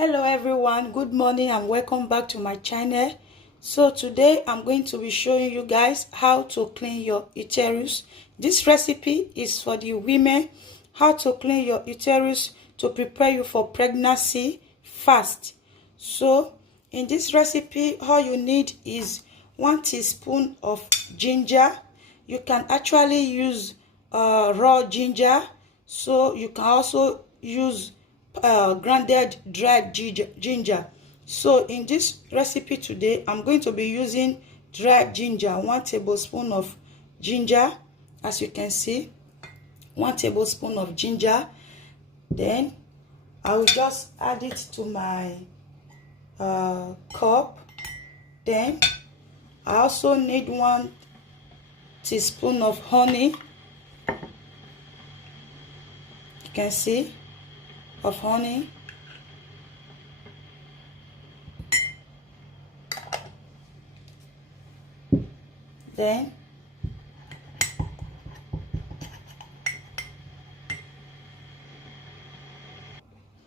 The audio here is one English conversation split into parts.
Hello everyone, good morning and welcome back to my channel. So today I'm going to be showing you guys how to clean your uterus. This recipe is for the women, how to clean your uterus to prepare you for pregnancy fast. So in this recipe, all you need is 1 teaspoon of ginger. You can actually use raw ginger, so you can also use grounded dried ginger. So in this recipe today, I'm going to be using dried ginger, 1 tablespoon of ginger, as you can see, 1 tablespoon of ginger. Then I will just add it to my cup. Then I also need 1 teaspoon of honey. You can see, of honey. Then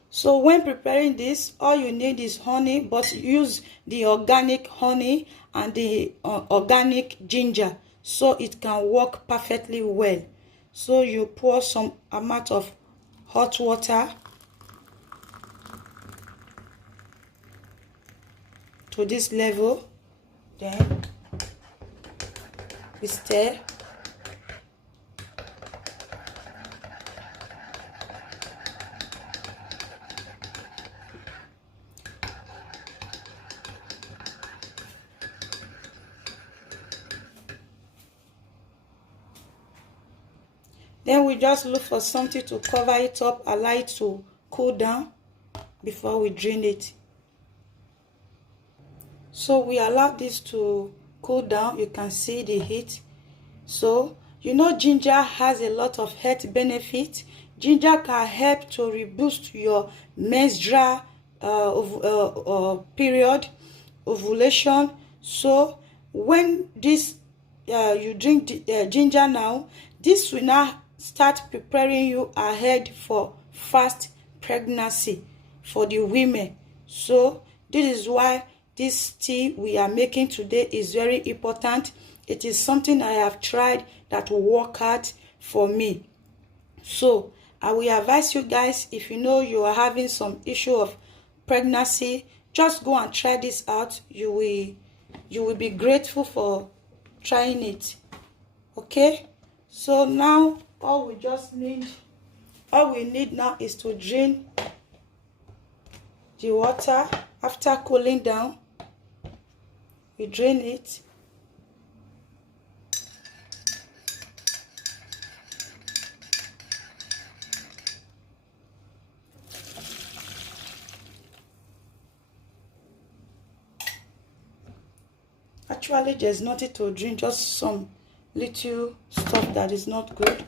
so when preparing this, all you need is honey, but use the organic honey and the organic ginger so it can work perfectly well. So you pour some amount of hot water to this level, then we stir. Then we just look for something to cover it up, allow it to cool down before we drain it. So we allow this to cool down. You can see the heat. So you know ginger has a lot of health benefits. Ginger can help to reboost your menstrual period, ovulation. So when this you drink ginger now, this will now start preparing you ahead for fast pregnancy for the women. So this is why this tea we are making today is very important. It is something I have tried that will work out for me. So I will advise you guys, if you know you are having some issue of pregnancy, just go and try this out. You will be grateful for trying it. Okay, so now all we need now is to drain the water. After cooling down, we drain it. Actually, there's nothing to drain, just some little stuff that is not good.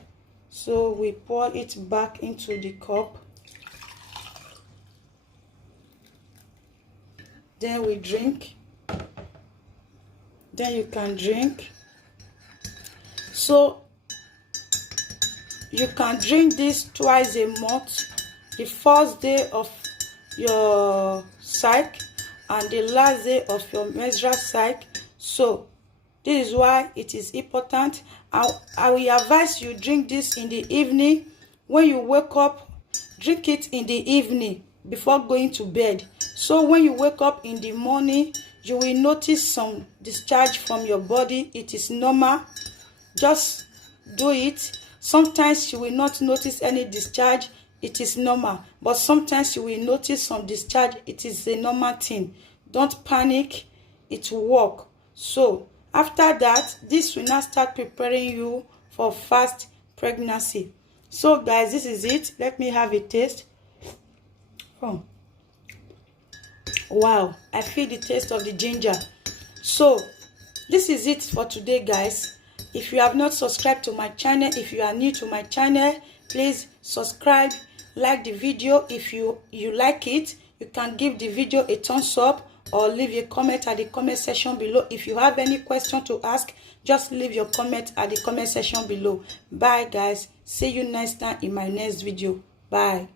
So we pour it back into the cup. Then we drink. Then you can drink. So you can drink this twice a month, the first day of your cycle and the last day of your menstrual cycle. So this is why it is important. I will advise you drink this in the evening. When you wake up, drink it in the evening before going to bed. So when you wake up in the morning, you will notice some discharge from your body. It is normal. Just do it. Sometimes you will not notice any discharge. It is normal. But sometimes you will notice some discharge. It is a normal thing. Don't panic. It will work. So after that, this will now start preparing you for fast pregnancy. So guys, this is it. Let me have a taste. Oh, wow, I feel the taste of the ginger. So this is it for today, guys. If you have not subscribed to my channel, if you are new to my channel, please subscribe, like the video. If you like it, you can give the video a thumbs up or leave a comment at the comment section below. If you have any question to ask, just leave your comment at the comment section below. Bye guys, see you next time in my next video. Bye.